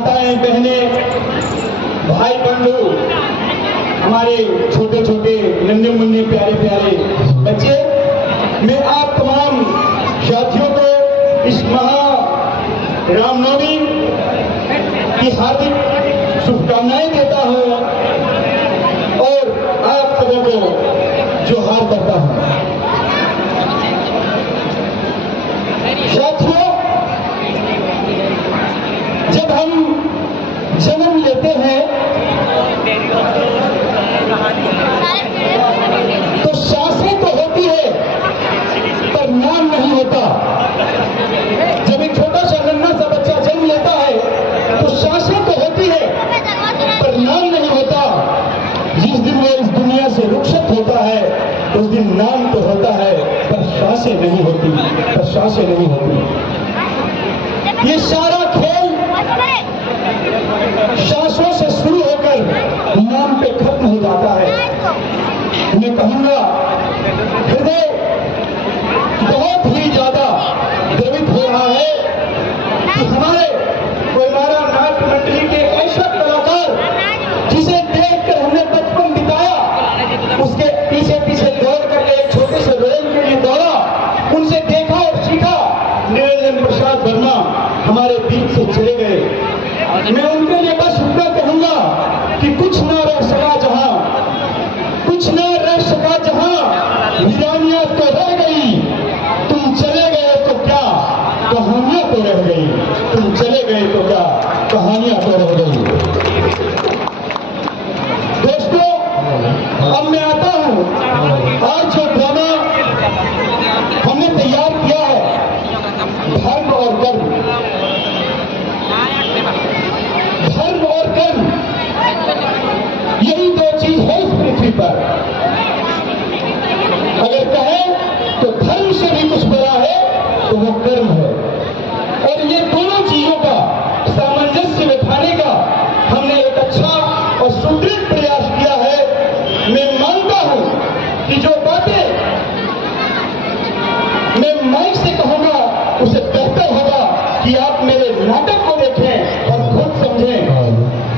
माताएं, बहनें, भाई बंधु, हमारे छोटे छोटे नन्हे मुन्ने प्यारे प्यारे बच्चे, मैं आप तमाम साथियों को इस महा रामनवमी की हार्दिक शुभकामनाएं देता हूं और आप सबों को जोहार करता हूं। साथियों, जब हम जन्म लेते हैं तो सांसें तो होती है पर नाम नहीं होता। जब एक छोटा सा नन्हा सा बच्चा जन्म लेता है तो सांसें तो होती है पर नाम नहीं होता। जिस दिन वो इस दुनिया से रुखसत होता है उस दिन नाम तो होता है पर सांसें नहीं होती, पर सांसें नहीं होती। ये सारा खेल सांसों से शुरू होकर नाम पे खत्म हो जाता है। मैं कहूंगा हृदय बहुत ही ज्यादा द्रवित हो रहा है कि हमारे कोयमारा नाट्य मंडली के ऐसा कलाकार जिसे देखकर हमने बचपन बिताया, उसके पीछे पीछे दौड़ करके एक छोटे से रोल के लिए दौड़ा, उनसे देखा और सीखा। निरंजन प्रसाद वर्मा हमारे बीच से चले गए। मैं उनके लिए बस इतना कहूंगा कि कुछ न रह सका जहां, कुछ न रह सका जहां, वीरानियां तो रह गई। तुम चले गए तो क्या कहानियां तो रह गई, तुम चले गए तो क्या कहानियां तो रह गई। दोस्तों, अब मैं आता हूं, आज जो ड्रामा हमने तैयार किया है, धर्म और कर्म, धर्म और कर्म, यही दो चीज है इस पृथ्वी पर। अगर कहें तो धर्म से भी कुछ बड़ा है तो वो कर्म है। और ये दोनों चीजों का सामंजस्य बिठाने का हमने एक अच्छा और सुदृढ़ प्रयास किया है। मैं मानता हूं कि जो बातें मैं माइक से कहूंगा उसे बेहतर होगा कि आप मेरे नाटक को देखें और खुद समझें।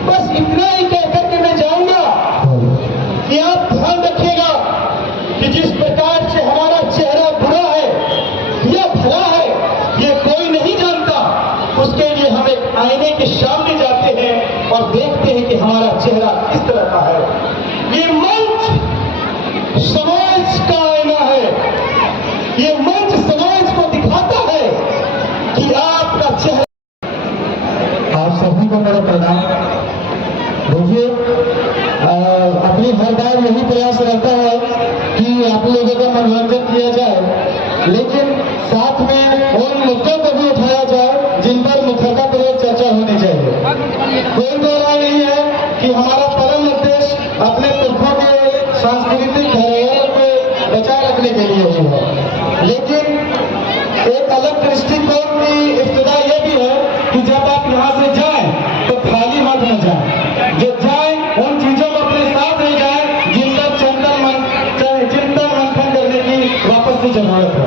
बस इतना ही कहकर के मैं जाऊंगा कि आप ध्यान रखिएगा कि जिस प्रकार से हमारा चेहरा बुरा है या भला है ये कोई नहीं जानता। उसके लिए हम एक आईने के सामने जाते हैं और देखते हैं कि हमारा चेहरा किस तरह का है। ये मंच समाज का आईना है, ये मंच समाज को दिखाता है कि आपका चेहरा। आप सभी को मेरा प्रणाम। देखिए, अपनी हर बार यही प्रयास रहता है कि आप लोगों का मनोरंजन किया जाए, लेकिन साथ में उन मुद्दों को भी उठाया जाए जिन पर मुखरतापूर्वक चर्चा होनी चाहिए। कोई दो राय नहीं है कि हमारा परम उद्देश्य अपने पुरखों के सांस्कृतिक धरोहर को बचाए रखने के लिए ही है, लेकिन एक अलग दृष्टिकोण की इब्तिदा यह भी है कि जब आप यहाँ से जाएं तो खाली हाथ न जाएं। जो जाएं उन चीजों को अपने साथ ले जाएं जिन पर चिंतन मंथन करने की वापस से जरूरत है।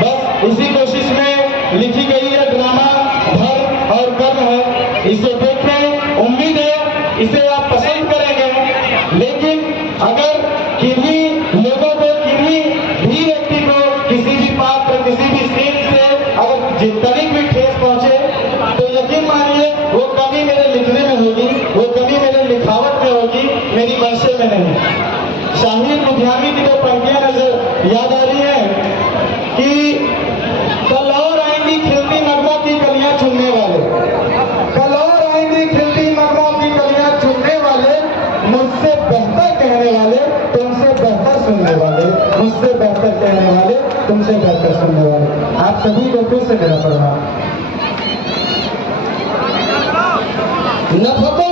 बस इसी कोशिश में लिखी गई है ड्रामा धर्म और कर्म है। इसे देखें, उम्मीद है इसे आप पसंद करेंगे। लेकिन अगर किन्हीं लोगों को, किन्हीं भी व्यक्ति को किसी भी पात्र, किसी भी सीन से अगर तनिक भी ठेस पहुंचे तो यकीन मानिए वो कमी मेरे लिखने में होगी, वो कमी मेरे लिखावट में होगी, मेरी वर्षे में नहीं। शाहीर लुधियानी की तो पंक्तियां नजर याद आ रही है कि कल और आएंगी खिलती नगमों की कलियां चुनने वाले, कल और आएंगी खिलती नगमों की कलियां चुनने वाले, मुझसे बेहतर कहने वाले, तुमसे बेहतर सुनने वाले, मुझसे बेहतर कहने वाले, तुमसे बेहतर सुनने वाले। आप सभी को फिर से मेरा प्रणाम। नफरतों